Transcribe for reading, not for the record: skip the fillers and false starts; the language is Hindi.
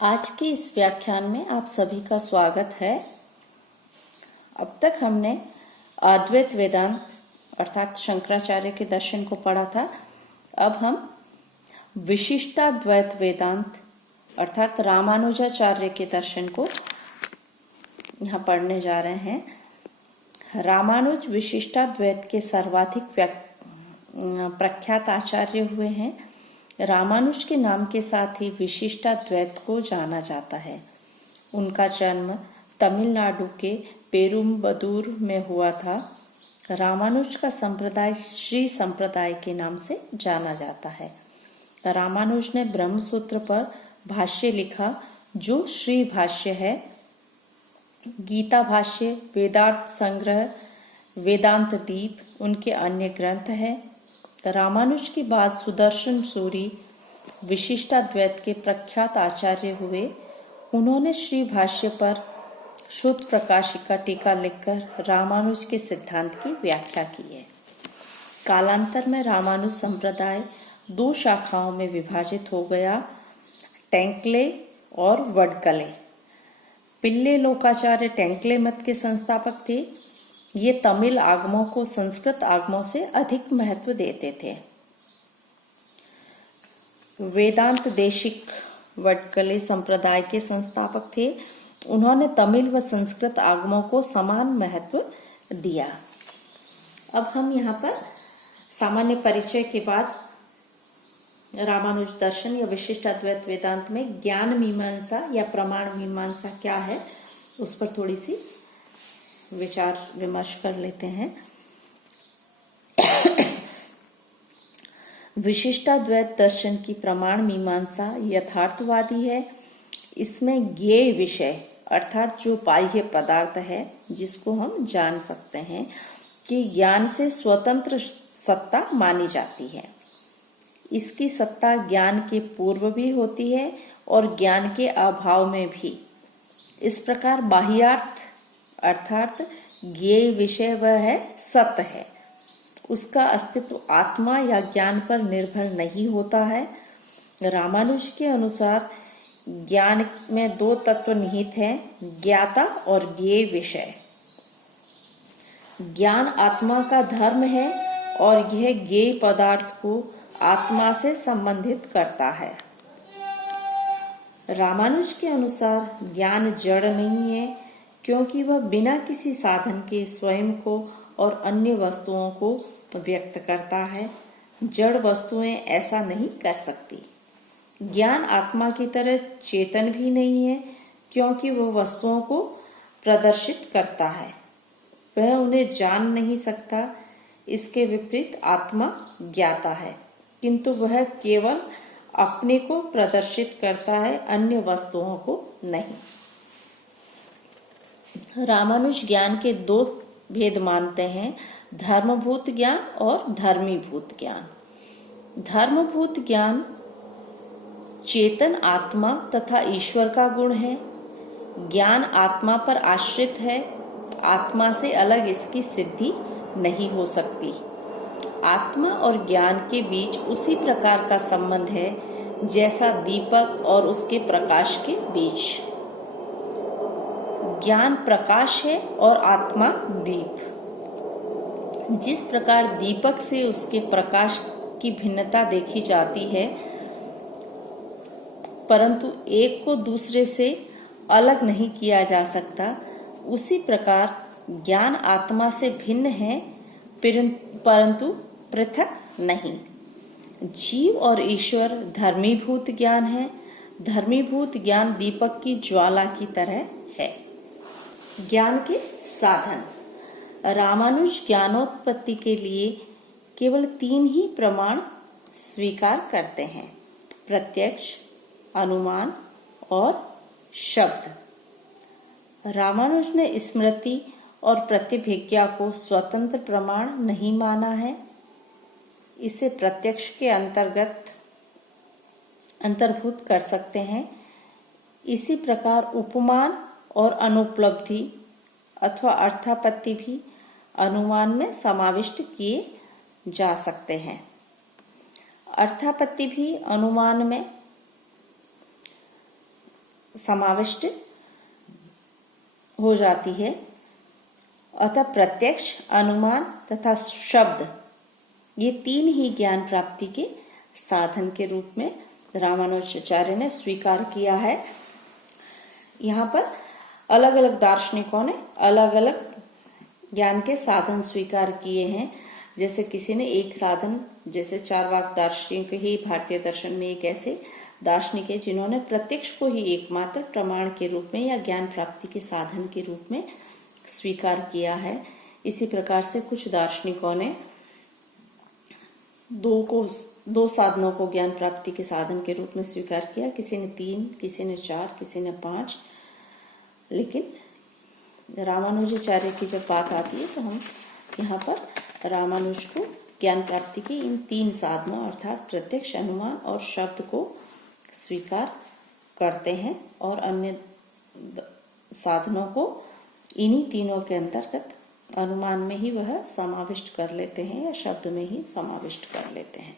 आज के इस व्याख्यान में आप सभी का स्वागत है। अब तक हमने अद्वैत वेदांत अर्थात शंकराचार्य के दर्शन को पढ़ा था। अब हम विशिष्टाद्वैत वेदांत अर्थात रामानुजाचार्य के दर्शन को यहाँ पढ़ने जा रहे हैं। रामानुज विशिष्टाद्वैत के सर्वाधिक प्रख्यात आचार्य हुए हैं। रामानुज के नाम के साथ ही विशिष्टाद्वैत को जाना जाता है। उनका जन्म तमिलनाडु के पेरुम्बदूर में हुआ था। रामानुज का संप्रदाय श्री संप्रदाय के नाम से जाना जाता है। रामानुज ने ब्रह्मसूत्र पर भाष्य लिखा जो श्री भाष्य है। गीता भाष्य, वेदार्थ संग्रह, वेदांत दीप उनके अन्य ग्रंथ हैं। रामानुज के बाद सुदर्शन सूरी विशिष्टाद्वैत के प्रख्यात आचार्य हुए। उन्होंने श्री भाष्य पर शुद्ध प्रकाशिका टीका लिखकर रामानुज के सिद्धांत की व्याख्या की है। कालांतर में रामानुज संप्रदाय दो शाखाओं में विभाजित हो गया, टेंकले और वडकले। पिल्ले लोकाचार्य टेंकले मत के संस्थापक थे। ये तमिल आगमों को संस्कृत आगमों से अधिक महत्व देते थे। वेदांत देशिक वडकले संप्रदाय के संस्थापक थे। उन्होंने तमिल व संस्कृत आगमों को समान महत्व दिया। अब हम यहाँ पर सामान्य परिचय के बाद रामानुज दर्शन या विशिष्टाद्वैत वेदांत में ज्ञान मीमांसा या प्रमाण मीमांसा क्या है उस पर थोड़ी सी विचार विमर्श कर लेते हैं। विशिष्टाद्वैत दर्शन की प्रमाण मीमांसा यथार्थवादी है। इसमें ज्ञेय विषय अर्थात जो बाह्य पदार्थ है जिसको हम जान सकते हैं कि ज्ञान से स्वतंत्र सत्ता मानी जाती है। इसकी सत्ता ज्ञान के पूर्व भी होती है और ज्ञान के अभाव में भी। इस प्रकार बाह्यार्थ अर्थात ज्ञेय विषय वह है सत्य है। उसका अस्तित्व आत्मा या ज्ञान पर निर्भर नहीं होता है। रामानुज के अनुसार ज्ञान में दो तत्व निहित हैं, ज्ञाता और ज्ञेय विषय। ज्ञान आत्मा का धर्म है और यह ज्ञेय पदार्थ को आत्मा से संबंधित करता है। रामानुज के अनुसार ज्ञान जड़ नहीं है क्योंकि वह बिना किसी साधन के स्वयं को और अन्य वस्तुओं को व्यक्त करता है। जड़ वस्तुएं ऐसा नहीं कर सकती। ज्ञान आत्मा की तरह चेतन भी नहीं है क्योंकि वह वस्तुओं को प्रदर्शित करता है। वह उन्हें जान नहीं सकता। इसके विपरीत आत्मा ज्ञाता है किंतु वह केवल अपने को प्रदर्शित करता है, अन्य वस्तुओं को नहीं। रामानुज ज्ञान के दो भेद मानते हैं, धर्मभूत ज्ञान और धर्मीभूत ज्ञान। धर्मभूत ज्ञान चेतन आत्मा तथा ईश्वर का गुण है। ज्ञान आत्मा पर आश्रित है। आत्मा से अलग इसकी सिद्धि नहीं हो सकती। आत्मा और ज्ञान के बीच उसी प्रकार का संबंध है जैसा दीपक और उसके प्रकाश के बीच। ज्ञान प्रकाश है और आत्मा दीप। जिस प्रकार दीपक से उसके प्रकाश की भिन्नता देखी जाती है परंतु एक को दूसरे से अलग नहीं किया जा सकता, उसी प्रकार ज्ञान आत्मा से भिन्न है परंतु पृथक नहीं। जीव और ईश्वर धर्मीभूत ज्ञान है। धर्मीभूत ज्ञान दीपक की ज्वाला की तरह है। ज्ञान के साधन। रामानुज ज्ञानोत्पत्ति के लिए केवल 3 ही प्रमाण स्वीकार करते हैं, प्रत्यक्ष, अनुमान और शब्द। रामानुज ने स्मृति और प्रतिभिज्ञा को स्वतंत्र प्रमाण नहीं माना है। इसे प्रत्यक्ष के अंतर्भूत कर सकते हैं। इसी प्रकार उपमान और अनुपलब्धि अथवा अर्थापत्ति भी अनुमान में समाविष्ट किए जा सकते हैं। अर्थापत्ति भी अनुमान में समाविष्ट हो जाती है। अतः प्रत्यक्ष, अनुमान तथा शब्द ये तीन ही ज्ञान प्राप्ति के साधन के रूप में रामानुजाचार्य ने स्वीकार किया है। यहाँ पर अलग अलग दार्शनिकों ने अलग अलग ज्ञान के साधन स्वीकार किए हैं। जैसे किसी ने एक साधन, जैसे चारवाक दार्शनिक ही भारतीय दर्शन में एक ऐसे दार्शनिक है जिन्होंने प्रत्यक्ष को ही एकमात्र प्रमाण के रूप में या ज्ञान प्राप्ति के साधन के रूप में स्वीकार किया है। इसी प्रकार से कुछ दार्शनिकों ने दो साधनों को ज्ञान प्राप्ति के साधन के रूप में स्वीकार किया, किसी ने 3, किसी ने 4, किसी ने 5। लेकिन रामानुजाचार्य की जब बात आती है तो हम यहाँ पर रामानुज को ज्ञान प्राप्ति के इन 3 साधनों अर्थात प्रत्यक्ष, अनुमान और शब्द को स्वीकार करते हैं और अन्य साधनों को इन्हीं तीनों के अंतर्गत अनुमान में ही वह समाविष्ट कर लेते हैं या शब्द में ही समाविष्ट कर लेते हैं।